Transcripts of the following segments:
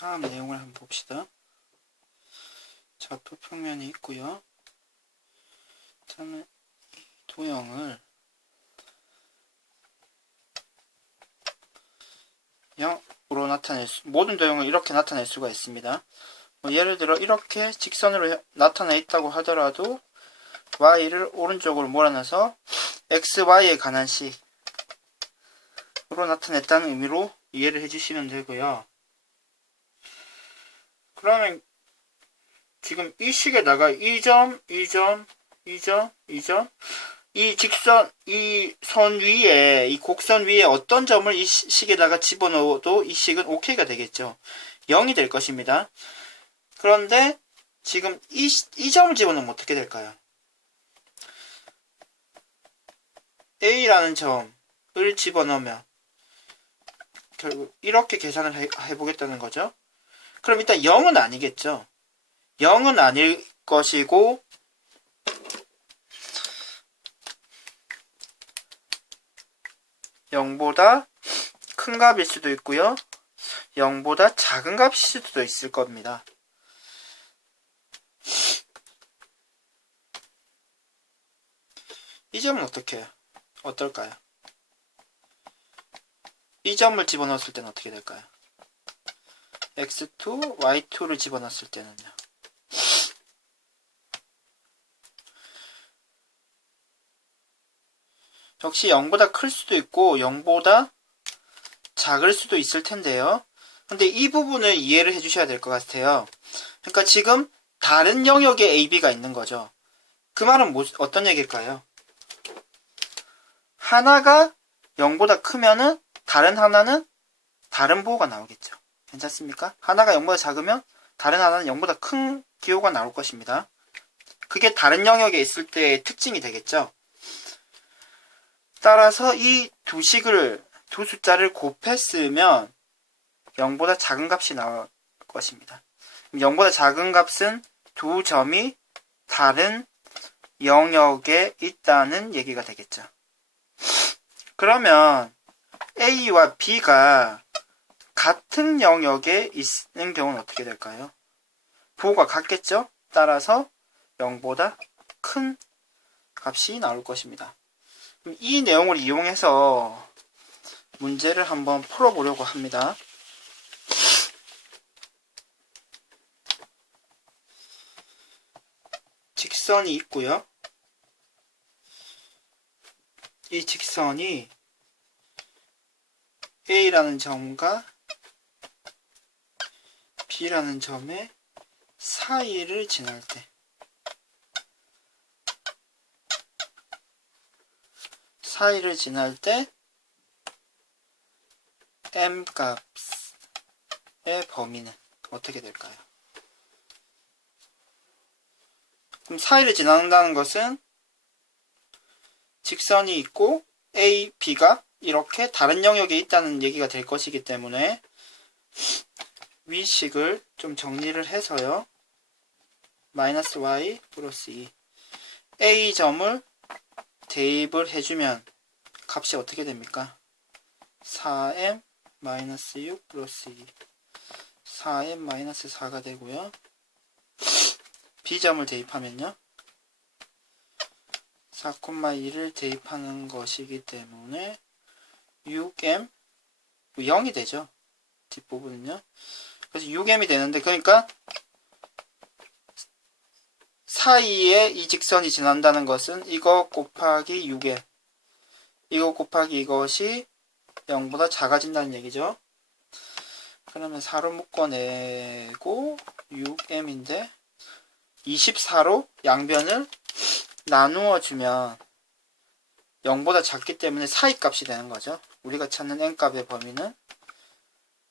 다음 내용을 한번 봅시다. 좌표 평면이 있고요. 다음에 이 도형을 0으로 나타낼 수, 모든 도형을 이렇게 나타낼 수가 있습니다. 뭐 예를 들어 이렇게 직선으로 해- 나타나 있다고 하더라도 y를 오른쪽으로 몰아넣어서 x, y에 관한 식으로 나타냈다는 의미로 이해를 해주시면 되고요. 그러면 지금 이 식에다가 이 점, 이 점, 이 점, 이 점, 이 직선, 이 선 위에, 이 곡선 위에 어떤 점을 이 시- 식에다가 집어넣어도 이 식은 OK가 되겠죠. 0이 될 것입니다. 그런데 지금 이, 시- 이 점을 집어넣으면 어떻게 될까요? A라는 점을 집어넣으면 결국 이렇게 계산을 해, 해보겠다는 거죠. 그럼 일단 0은 아니겠죠. 0은 아닐 것이고 영보다큰 값일 수도 있고요. 0보다 작은 값일 수도 있을 겁니다. 이 점은 어떻게 해요? 어떨까요? 이 점을 집어넣었을 때는 어떻게 될까요? X2, y2를 집어넣었을 때는요. 역시 0보다 클 수도 있고 0보다 작을 수도 있을 텐데요. 근데 이 부분을 이해를 해주셔야 될 것 같아요. 그러니까 지금 다른 영역에 AB가 있는 거죠. 그 말은 뭐, 어떤 얘기일까요? 하나가 0보다 크면은 다른 하나는 다른 보호가 나오겠죠. 괜찮습니까? 하나가 0보다 작으면 다른 하나는 0보다 큰 기호가 나올 것입니다. 그게 다른 영역에 있을 때의 특징이 되겠죠. 따라서 이 두 식을 두 숫자를 곱했으면 0보다 작은 값이 나올 것입니다. 0보다 작은 값은 두 점이 다른 영역에 있다는 얘기가 되겠죠. 그러면 A와 B가 같은 영역에 있는 경우는 어떻게 될까요? 부호가 같겠죠? 따라서 0보다 큰 값이 나올 것입니다. 이 내용을 이용해서 문제를 한번 풀어보려고 합니다. 직선이 있고요. 이 직선이 A라는 점과 B라는 점의 사이를 지날 때 사이를 지날 때 m 값의 범위는 어떻게 될까요? 그럼 사이를 지난다는 것은 직선이 있고 A, B가 이렇게 다른 영역에 있다는 얘기가 될 것이기 때문에 위식을 좀 정리를 해서요. 마이너스 y 플러스 2 A 점을 대입을 해주면 값이 어떻게 됩니까? 4m 마이너스 6 플러스 2 4m 마이너스 4가 되고요. B점을 대입하면요. 4,2를 대입하는 것이기 때문에 6m 0이 되죠. 뒷부분은요. 그래서 6m이 되는데 그러니까 사이에 이 직선이 지난다는 것은 이거 곱하기 6m 이거 곱하기 이것이 0보다 작아진다는 얘기죠. 그러면 4로 묶어내고 6m인데 24로 양변을 나누어 주면 0보다 작기 때문에 사이 값이 되는 거죠. 우리가 찾는 n값의 범위는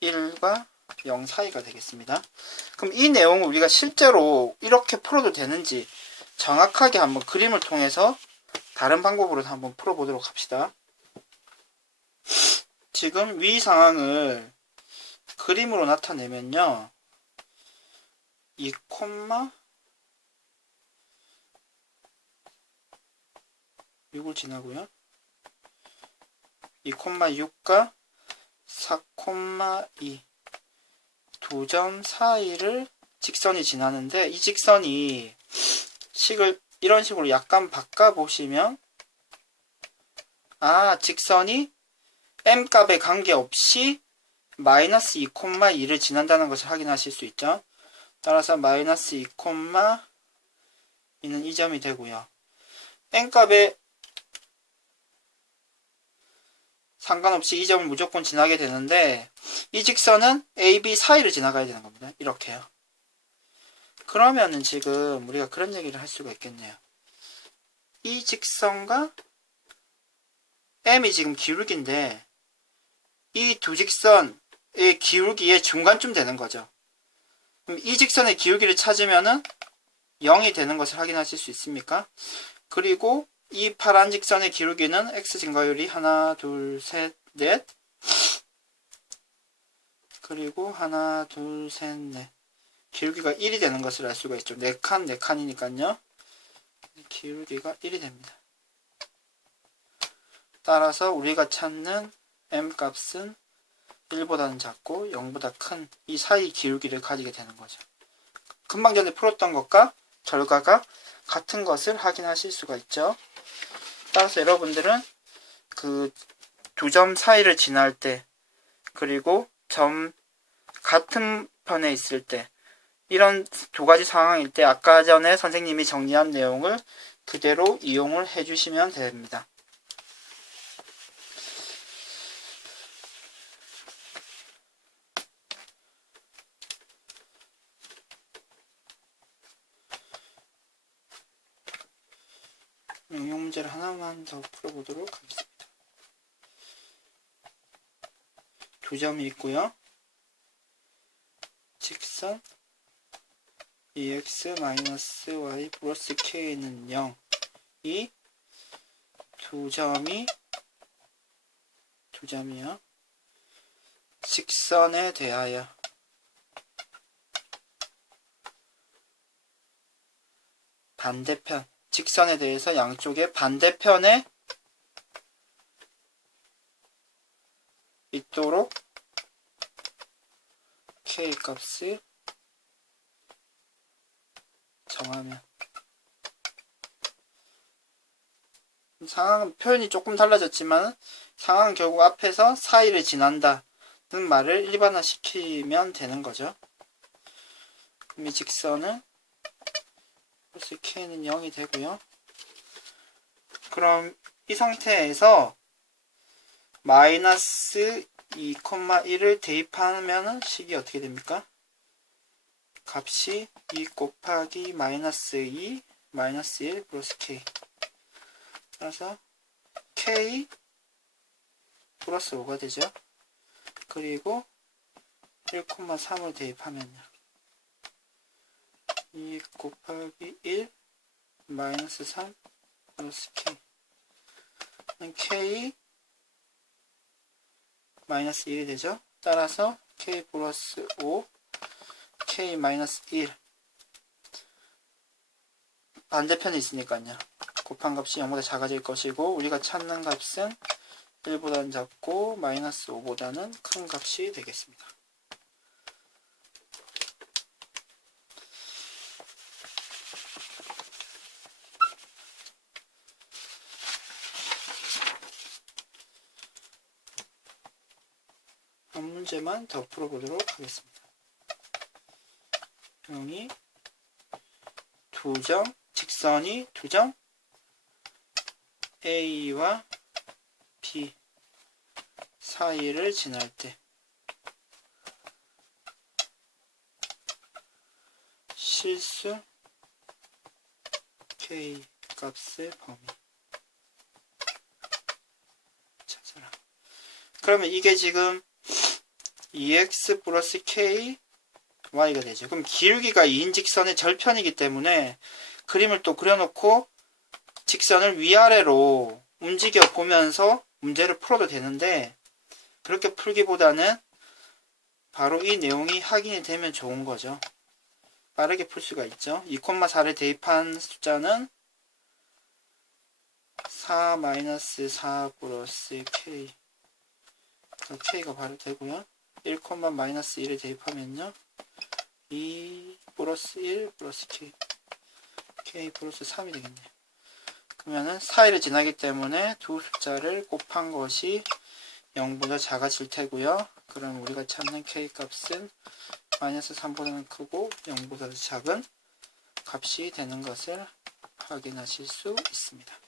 1과 0 사이가 되겠습니다. 그럼 이 내용을 우리가 실제로 이렇게 풀어도 되는지 정확하게 한번 그림을 통해서 다른 방법으로 한번 풀어보도록 합시다. 지금 위 상황을 그림으로 나타내면요. 2, 6을 지나고요. 2,6과 4,2 두두점 사이를 직선이 지나는데 이 직선이 식을 이런 식으로 약간 바꿔 보시면 아 직선이 m 값에 관계없이 마이너스 2,2를 지난다는 것을 확인하실 수 있죠. 따라서 마이너스 2,2는 이 점이 되고요. n 값에 상관없이 이 점을 무조건 지나게 되는데 이 직선은 AB 사이를 지나가야 되는 겁니다. 이렇게요. 그러면은 지금 우리가 그런 얘기를 할 수가 있겠네요. 이 직선과 M이 지금 기울기인데 이 두 직선의 기울기의 중간쯤 되는 거죠. 그럼 이 직선의 기울기를 찾으면은 0이 되는 것을 확인하실 수 있습니까? 그리고 이 파란 직선의 기울기는 x 증가율이 하나, 둘, 셋, 넷. 그리고 하나, 둘, 셋, 넷. 기울기가 1이 되는 것을 알 수가 있죠. 4칸, 4칸이니까요. 기울기가 1이 됩니다. 따라서 우리가 찾는 m 값은 1보다는 작고 0보다 큰 이 사이 기울기를 가지게 되는 거죠. 금방 전에 풀었던 것과 결과가 같은 것을 확인하실 수가 있죠. 따라서 여러분들은 그 두 점 사이를 지날 때 그리고 점 같은 편에 있을 때 이런 두 가지 상황일 때 아까 전에 선생님이 정리한 내용을 그대로 이용을 해주시면 됩니다. 응용 문제를 하나만 더 풀어보도록 하겠습니다. 두 점이 있고요. 직선 EX-Y 플러스 K는 0. 이 두 점이 두 점이요. 직선에 대하여 반대편 직선에 대해서 양쪽의 반대편에 있도록 k 값을 정하면 상황 표현이 조금 달라졌지만 상황 결국 앞에서 사이를 지난다는 말을 일반화시키면 되는 거죠. 이 직선은 플러스 k는 0이 되고요. 그럼 이 상태에서 마이너스 2,1을 대입하면 식이 어떻게 됩니까? 값이 2 곱하기 마이너스 2 마이너스 1 플러스 k 따라서 k 플러스 5가 되죠. 그리고 1,3을 대입하면요. 2 곱하기 1 마이너스 3 플러스 k k 마이너스 1이 되죠. 따라서 k 플러스 5 k 마이너스 1 반대편에 있으니까요. 곱한 값이 0보다 작아질 것이고 우리가 찾는 값은 1보다는 작고 마이너스 5보다는 큰 값이 되겠습니다. 한 문제만 더 풀어보도록 하겠습니다. 형이 두 점, 직선이 두 점, A와 B 사이를 지날 때 K 값의 범위 찾아라. 그러면 이게 지금 2x 플러스 k y가 되죠. 그럼 기울기가 2인 직선의 절편이기 때문에 그림을 또 그려놓고 직선을 위아래로 움직여 보면서 문제를 풀어도 되는데 그렇게 풀기보다는 바로 이 내용이 확인이 되면 좋은 거죠. 빠르게 풀 수가 있죠. 2,4를 대입한 숫자는 4-4 플러스 k k가 바로 되고요. 1, 마이너스 1을 대입하면요. 2 플러스 1 플러스 k k 플러스 3이 되겠네요. 그러면은 사이를 지나기 때문에 두 숫자를 곱한 것이 0보다 작아질 테고요. 그럼 우리가 찾는 k 값은 마이너스 3보다는 크고 0보다 작은 값이 되는 것을 확인하실 수 있습니다.